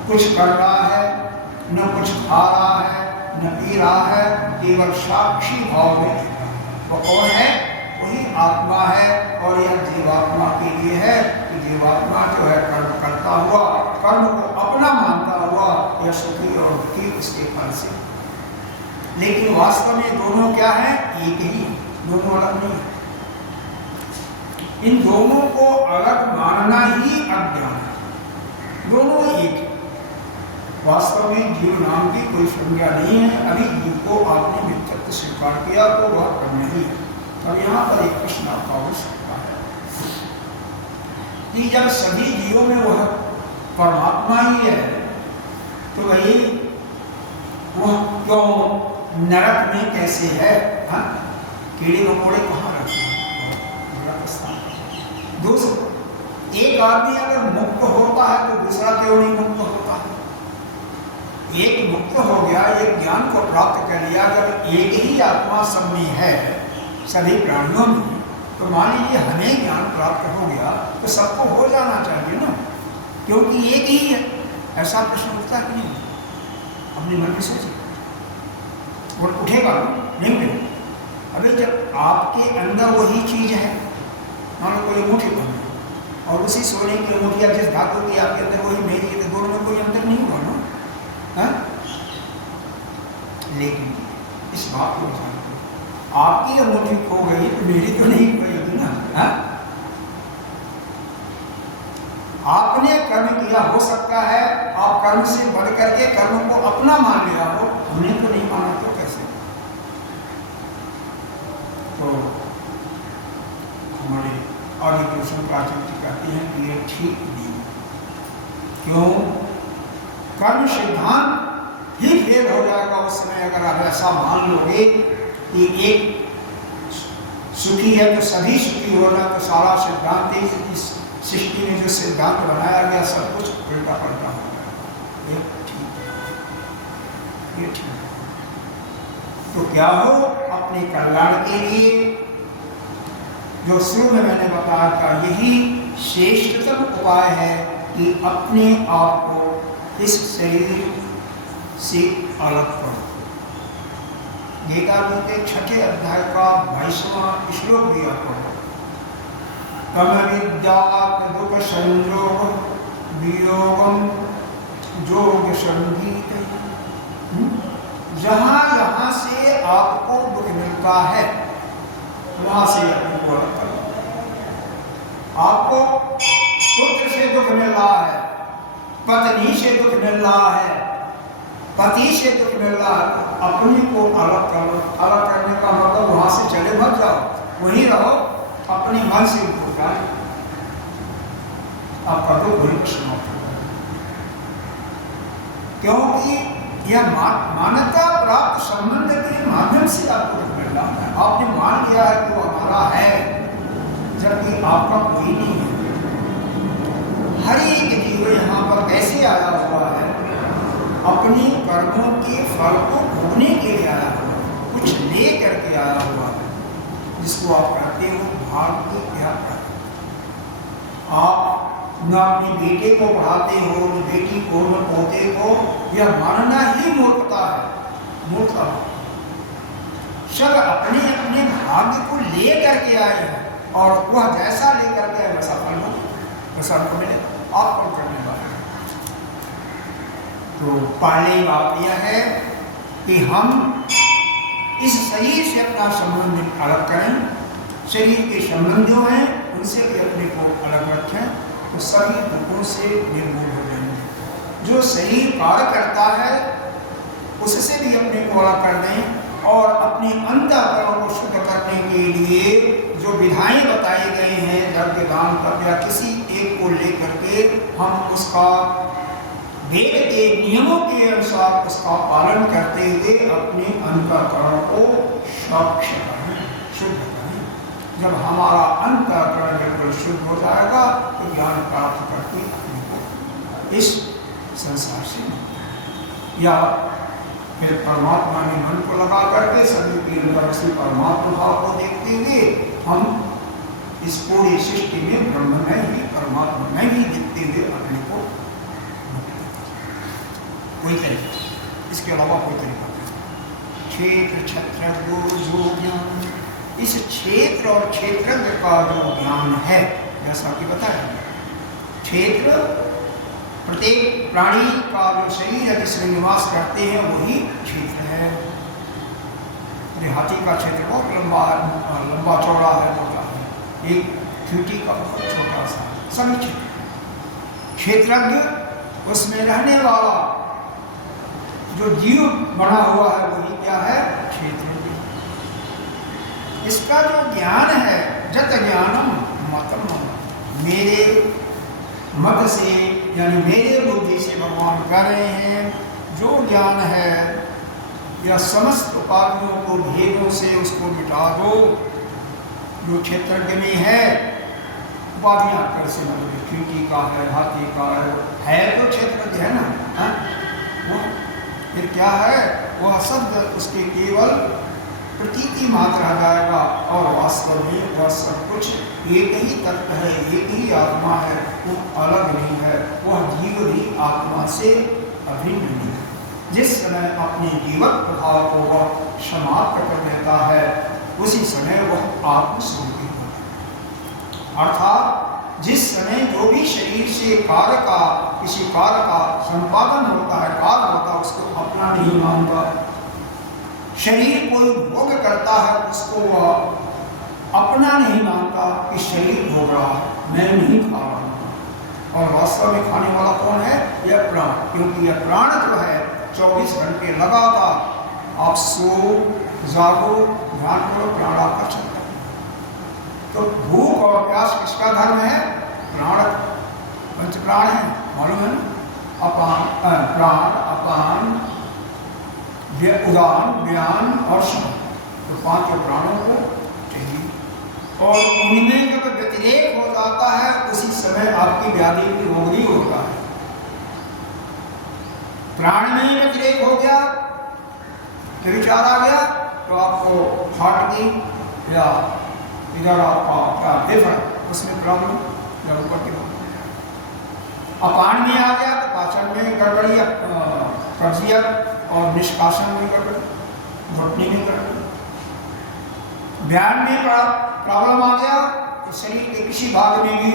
कुछ कर रहा है, न कुछ खा रहा है, न पी रहा है, केवल साक्षी भाव में वो कौन है? वही आत्मा है। और यह जीवात्मा के लिए है कि जीवात्मा जो है कर्म करता हुआ, कर्म को अपना मानता हुआ, यह सुखी और दुखी उसके फल से। लेकिन वास्तव में दोनों क्या है? एक ही, दोनों अलग नहीं है। इन दोनों को अलग मानना ही अज्ञान है। दोनों एक है। वास्तव में जीव नाम की कोई संज्ञा नहीं है। अभी जीव को आपने मिथ्यत्व स्वीकार किया तो वह ब्रह्म ही है। अब यहाँ पर एक प्रश्न आपका हो सकता है कि जब सभी जीवों में वह परमात्मा ही है तो वही वह क्यों नरक में कैसे है? हाँ? कीड़े मकोड़े कहाँ रहते हैं? दूसरा, एक आदमी अगर मुक्त होता है तो दूसरा क्यों नहीं मुक्त होता है? एक मुक्त हो गया, एक ज्ञान को प्राप्त कर लिया। जब एक ही आत्मा सब में है, सभी प्राणियों में, तो मान लीजिए हमें ज्ञान प्राप्त हो गया तो सबको हो जाना चाहिए ना, क्योंकि एक ही है। ऐसा प्रश्न उठता कि नहीं? अपने मन में सोचिए, वो उठेगा नहीं उठेगा? अभी जब आपके अंदर वही चीज है, मान लो कोई अंगूठी पहनी और उसी सोने की अंगूठी या जिस धातु की आपके अंदर वही मेरी है, तो दोनों में कोई अंतर नहीं हुआ ना? हाँ? लेकिन इस बात को ध्यान दो, आपकी अंगूठी खो गई तो मेरी तो नहीं खोएगी ना? हाँ? आपने कर्म किया, हो सकता है आप कर्म से बढ़ करके कर्म को अपना मान लिया हो, हमने तो नहीं माना, तो कैसे? तो हमारे आदि कृष्ण प्राचीन कहते हैं कि ये ठीक नहीं। क्यों? कर्म सिद्धांत ही फेल हो जाएगा उस समय अगर आप ऐसा मान लोगे कि एक सुखी है तो सभी सुखी होना, तो सारा सिद्धांत इस सृष्टि में जो सिद्धांत बनाया गया सब कुछ उल्टा पलटा हो गया। ये ठीक है, ये ठीक है। तो क्या हो? अपने कल्याण के लिए जो शुरू में मैंने बताया था, यही श्रेष्ठतम उपाय है कि अपने आप को इस शरीर से अलग करो। गीता के 6 अध्याय का 22वां श्लोक दिया पढ़ो। तम विद्यात् दुख संयोग वियोगम योग संगीत। जहाँ जहाँ से आपको दुख मिलता है वहां से अपने को अलग करो। आपको पुत्र से दुख मिल रहा है, पत्नी से दुख मिल रहा है, पति से दुख मिल रहा है, अपने को अलग करो। अलग करने का मतलब वहां से चले मत जाओ, वहीं रहो, अपने मन से उनको उठाए, आपका दुख वहीं समाप्त हो। क्योंकि यह मान्यता प्राप्त संबंध के माध्यम से आपको दुख मिल रहा है। आपने मान लिया है कि वो हमारा है, जबकि आपका कोई नहीं है। हर एक जीव यहाँ पर कैसे आया हुआ है? अपने कर्मों के फल को भोगने के लिए आया हुआ, कुछ ले करके आया हुआ है, जिसको आप कहते हो भाग्य क्या प्राप्त। आप न अपने बेटे को पढ़ाते हो, न बेटी को, न पोते को, यह मानना ही मूर्खता है, मूर्खता। सब अपने अपने भाग्य को ले करके आए हैं और वह जैसा ले करके आए वैसा फल हो, वैसा आपको मिलेगा। आप कौन करने वाले? तो पहली बात यह है कि हम इस शरीर से अपना संबंध अलग करें। शरीर के संबंध जो हैं उनसे भी अपने को अलग रखें, तो सभी दुखों से निर्मूल हो जाएंगे। जो शरीर कार्य करता है उससे भी अपने को अलग कर दें और अपने अंतःकरण को शुद्ध करने के लिए जो विधाएं बताई गई हैं, यज्ञ दान तप या किसी एक को लेकर के हम उसका वेद के नियमों के अनुसार उसका पालन करते हुए अपने अंतःकरण को स्वच्छ करें, शुद्ध करें। जब हमारा अंतःकरण बिल्कुल शुद्ध हो जाएगा तो ज्ञान प्राप्त करके अपने को इस संसार से या फिर परमात्मा में मन को लगा करके सभी के अंदर उसी परमात्मा भाव को देखते हुए हम इस पूरी सृष्टि में ब्रह्म में ही परमात्मा में ही दिखते हुए अपने को कोई तरीका, इसके अलावा कोई तरीका नहीं। क्षेत्र छत्र ज्ञान इस क्षेत्र और क्षेत्रज्ञ का जो ज्ञान है, जैसा कि बताया, क्षेत्र प्रत्येक प्राणी का जो शरीर है जिसमें निवास करते हैं वही क्षेत्र है। हाथी का क्षेत्र बहुत लंबा चौड़ा है, होता है, एक चींटी का बहुत छोटा सा, सभी क्षेत्र। क्षेत्रज्ञ उसमें रहने वाला जो जीव बना हुआ है वही क्या है, क्षेत्रज्ञ। इसका जो ज्ञान है, जत ज्ञानम मतम, मेरे मत से यानी मेरे बुद्धि से भगवान कह रहे हैं, जो ज्ञान है या समस्त उपाधियों को भेदों से उसको मिटा दो। जो क्षेत्रज्ञ में है, उपाधियां कैसे मतलब चींटी का है, हाथी का है तो क्षेत्रज्ञ है ना, है? वो फिर क्या है, वह शब्द उसके केवल प्रतीति मात्र आ जाएगा और वास्तव में वह सब कुछ एक ही तत्व है, एक ही आत्मा है, वो अलग नहीं है। वह जीव भी आत्मा से अभिन्न नहीं है। जिस समय अपने जीवत प्रभाव को वह समाप्त कर देता है, उसी समय वह आत्मस्वरूपी होता है। अर्थात जिस समय जो भी शरीर से कार्य का, किसी कार्य का संपादन होता है, कार्य होता है, उसको अपना नहीं मानता। शरीर कोई भोग करता है, उसको वह अपना नहीं मानता कि शरीर भोग रहा है, मैं नहीं खा रहा हूँ। और वास्तव में खाने वाला कौन है, यह प्राण। क्योंकि यह प्राण जो है 24 घंटे लगातार आप सो जागो ध्यान करो, प्राण आपका चलता है। तो भूख और प्यास किसका धर्म है, प्राण। पंच प्राण है, मालूम है ना, अपान प्राण, अपान, उदान, व्यान और शम, तो पांचों प्राणों को चाहिए। और उनमें जब व्यतिरेक हो जाता है, उसी समय आपकी व्याधि की रोगी होता है। प्राण में व्यतिरेक हो गया, फिर विचार आ गया, तो आपको हार्ट की या इधर आपका क्या फेफड़ा, उसमें प्रॉब्लम या ऊपर की प्रॉब्लम। अपान में आ गया तो पाचन में गड़बड़ी, कब्जियत और निष्कासन में गड़बड़ी, घुटने में गड़बड़ी। व्यान में प्रॉब्लम आ गया तो शरीर के किसी भाग में भी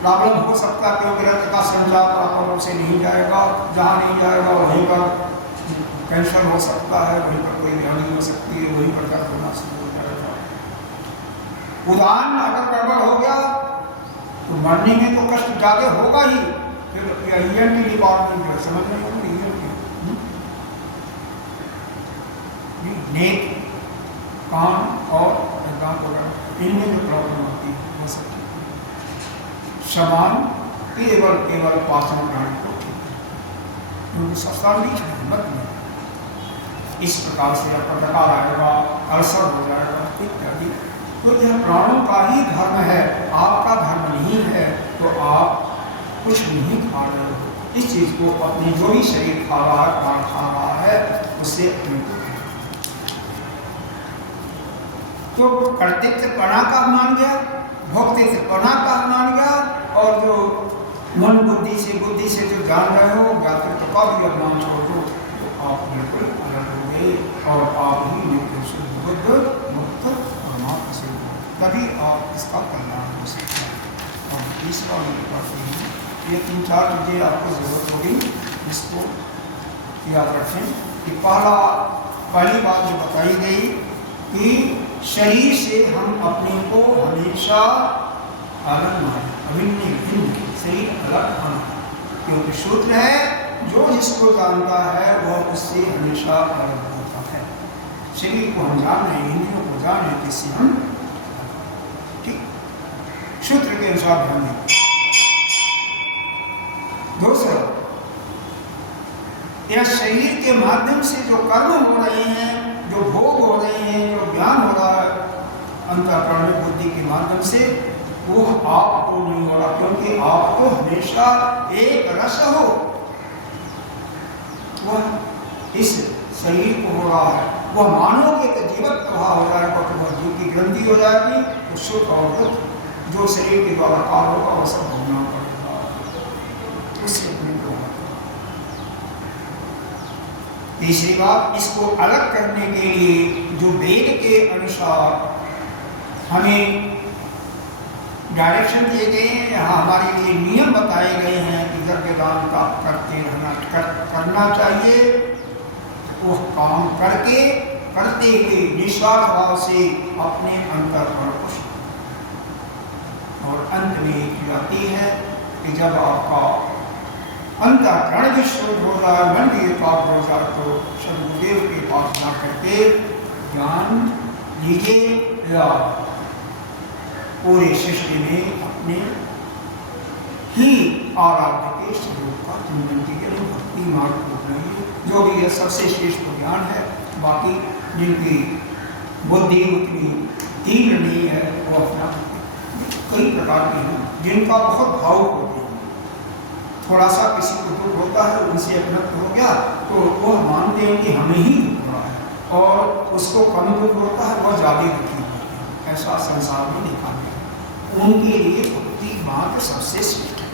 प्रॉब्लम हो सकता है, क्योंकि रक्त का संचार प्रॉपर रूप से नहीं जाएगा, जहाँ नहीं जाएगा वहीं पर कैंसर हो सकता है, वहीं पर कोई बीमारी हो सकती है, वहीं पर दर्द होना शुरू हो जाएगा। उदान अगर गड़बड़ हो गया तो मरने में तो कष्ट ज़्यादा होगा ही। फिर ईएनटी डिपार्टमेंट जो समझ नहीं होगी, नेक, कान और इनमें जो प्रॉब्लम होती है हो सकती है। समान केवल पाचन प्राणी को ठीक है, क्योंकि सस्ता बीच में हिम्मत नहीं। इस प्रकार से आपका डकार आएगा, अल्सर हो जाएगा इत्यादि। तो यह प्राणों का ही धर्म है, आपका धर्म नहीं है। तो आप कुछ नहीं खा रहे हो, इस चीज को अपने जो भी शरीर खा रहा है, प्राण खा रहा है, उससे अपने तो कर्तृत्वपना का मान गया, भोक्तृत्वपना का मान गया, और जो मन बुद्धि से जो जान रहे हो ज्ञातृत्व का भी अभिमान छोड़ दो, तो आप बिल्कुल अलग हो गए और आप ही नित्य शुद्ध बुद्ध मुक्त परमात्मा से हो, तभी आप इसका कल्याण हो सकता है। और तीसरा करते हैं, ये 3-4 चीज़ें आपको जरूरत होगी, इसको याद रखें कि पहली बात जो बताई गई कि शरीर से हम अपने को हमेशा अलग माने, अभिन्न भिन्न, शरीर अलग होना। क्योंकि सूत्र है, जो जिसको जानता है वह उससे हमेशा अलग होता है। शरीर को हम जान रहे, इंद्रियों को जान रहे, किससे हम ठीक सूत्र के अनुसार ध्यान दें। दूसरा, यह शरीर के माध्यम से जो कर्म हो रहे हैं, जो भोग हो रहे हैं, जो ज्ञान हो रहा है अंतःकरण बुद्धि के माध्यम से, वो आपको नहीं हो रहा, क्योंकि आपको हमेशा एक रस हो, वह इस शरीर को हो रहा है। वह मानोगे तो जीवत प्रभाव हो जाएगा, तो वह जीव की ग्रंथि हो जाएगी, तो सुख और दुख जो शरीर के द्वारा कार्य होगा वह सब भोगना पड़ेगा, उससे अपने को। तीसरी बात, इसको अलग करने के लिए जो वेद के अनुसार हमें डायरेक्शन दिए गए हैं, यहाँ हमारे लिए नियम बताए गए हैं कि यज्ञदान का करना चाहिए। वो काम करते हुए निस्वार्थ भाव से अपने अंतःकरण को शुद्ध। और अंत में एक आती है कि जब आपका अंतःकरण भी शुद्ध हो जाए, मन भी एकाग्र हो जाए, तो सदगुरुदेव के पास जा करके ज्ञान लीजिए या पूरे सृष्टि में अपने ही आराध्य के स्वरूप का चिंतन कीजिए, भक्ति मार्ग को अपनाइए, जो भी है सबसे श्रेष्ठ ज्ञान है। बाकी जिनकी बुद्धि उतनी तीव्र नहीं है वो अपना कई प्रकार के हैं, जिनका बहुत भावुक होते हैं, थोड़ा सा किसी को दुख होता है उनसे अपनत्व हो गया तो वह मानते हैं कि हमें ही दुख हो रहा है, और उसको कम दुख होता है वह ज़्यादा दुखी होते हैं। ऐसा संसार में देखा गया। उनके लिए भक्ति मार्ग सबसे श्रेष्ठ है।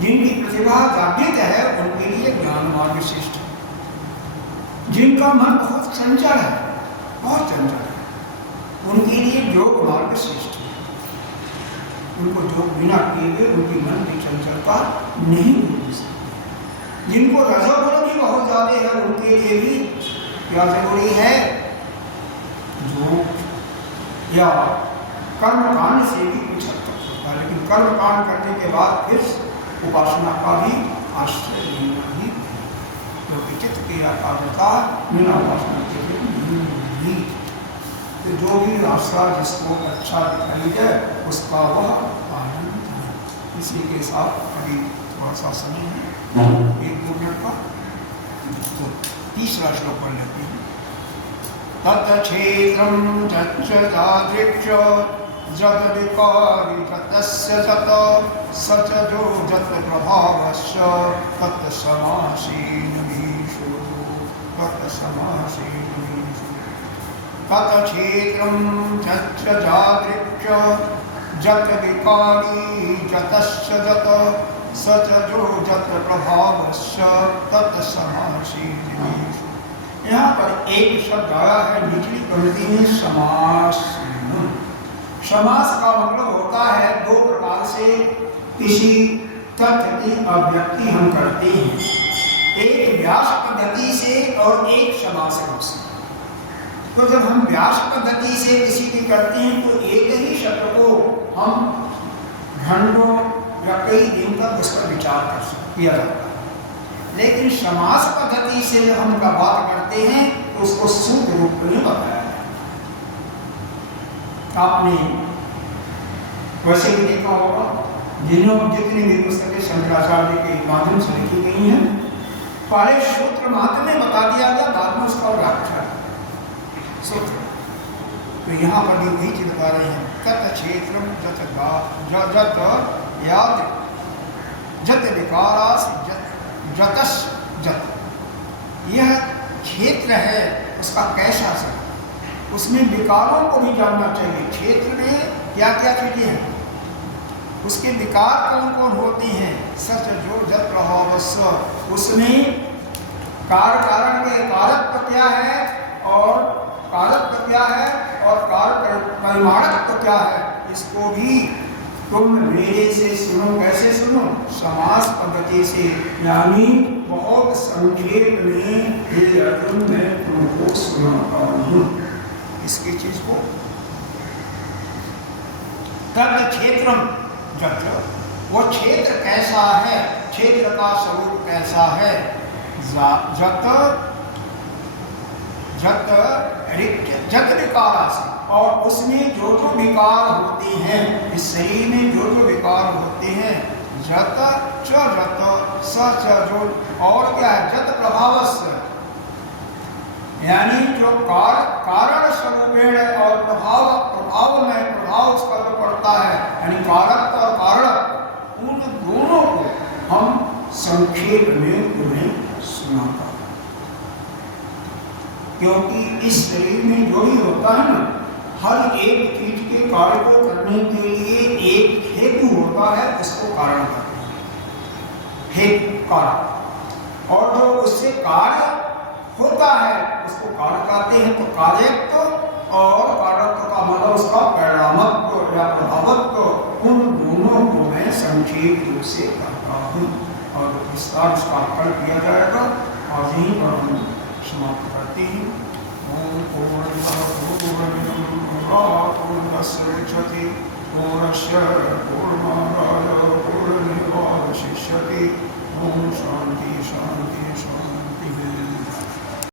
जिनकी प्रतिभा जागृत है उनके लिए ज्ञान मार्ग श्रेष्ठ है। जिनका मन बहुत चंचल है, बहुत चंचल है, उनके लिए योग मार्ग श्रेष्ठ है। उनको योग बिना किए हुए उनकी मन की चंचलता नहीं मिल सकती। जिनको रजोगुण भी बहुत ज्यादा है उनके लिए भी क्या जरूरी है, योग या कर्म कांड से भी कुछ हद तक होता है, लेकिन कर्म कांड करने के बाद फिर उपासना का भी आश्रय लेना ही, क्योंकि चित्त की एकाग्रता बिना उपासना के लिए नहीं होगी। तो जो भी रास्ता जिसको अच्छा दिखाई जाए उसका वह आनंद है। इसी के साथ अभी थोड़ा सा समय है, 1-2 मिनट का, तो तीसरा श्लोक पढ़ लेते हैं। तत्क्षेत्रं चक्षदादृक्ष जत विकारी तस्य जत सच जो जत प्रभावस्य तत्समासीनमीषु तत्समासीनमीषु। तत्क्षेत्रं चक्षदादृक्ष जत विकारी जतस्य जत सच जो जत प्रभावस्य तत्समासीनमीषु। यहाँ पर एक शब्द आया है निचली पंक्ति में, समास। समास का मतलब होता है दो प्रकार से किसी तथ्य की अभिव्यक्ति हम करते हैं, एक व्यास पद्धति से और एक समास रूप से। तो जब हम व्यास पद्धति से किसी की करते हैं तो एक ही शब्द को हम घंटों या कई दिन तक उस पर विचार किया जाता है। लेकिन समास पद्धति से जब हम बात करते हैं तो उसको सूत्र रूप में बताया है। आपने वैसे भी देखा होगा, जितनी भी पुस्तकें शंकराचार्य के माध्यम से लिखी गई हैं, पहले सूत्र मात्र में बता दिया गया, बाद में उसका व्याख्या सूत्र। तो यहाँ पर भी वही चीज बता रहे हैं, तत् क्षेत्रम जत याद जत विकारास जतस जत। यह क्षेत्र है, उसका कैसा से, उसमें विकारों को भी जानना चाहिए। क्षेत्र में क्या क्या चीजें हैं, उसके विकार कौन कौन होते हैं। सच जो जत प्रभावस्य, उसमें कार्य कारण के कारक क्या है और कारक क्या है और कारक परिमाणक क्या है, इसको भी तुम मेरे से सुनो। कैसे सुनो, समास पद्धति से, यानी बहुत संक्षेप में हे अर्जुन मैं तुमको सुनाता हूँ इसकी चीज को। तत् क्षेत्रम जत, वो क्षेत्र कैसा है, क्षेत्र का स्वरूप कैसा है। जत जत जत विकारा से, और उसमें जो जो विकार होते हैं, इस शरीर में जो जो विकार होते हैं, जत च जत स च जो, और क्या है, जत प्रभावस्य, यानी जो कारण स्वरूपेण और प्रभाव में प्रभाव उसका जो पड़ता है, यानी कारक और कारण, उन दोनों को हम संक्षेप में उन्हें सुनाता है। क्योंकि इस शरीर में जो भी होता है ना, हर एक चीज के कार्य को करने के लिए एक हेतु होता है, उसको कारण कहते हैं, हेतु कारण। और जो उससे कार्य होता है उसको कार्य कहते हैं। तो कार्य तो और कारकत्व का मतलब उसका परिणामत्व या प्रभावत्व, उन दोनों को मैं संक्षेप रूप से कहता हूँ और विस्तार उसका कर दिया जाएगा। और यहीं पर हम समाप्त करते हैं। ओम पूर्णस्य पूर्णस्य पूर्णमादाय पूर्णमेवावशिष्यते। ओम शांति शांति शांति।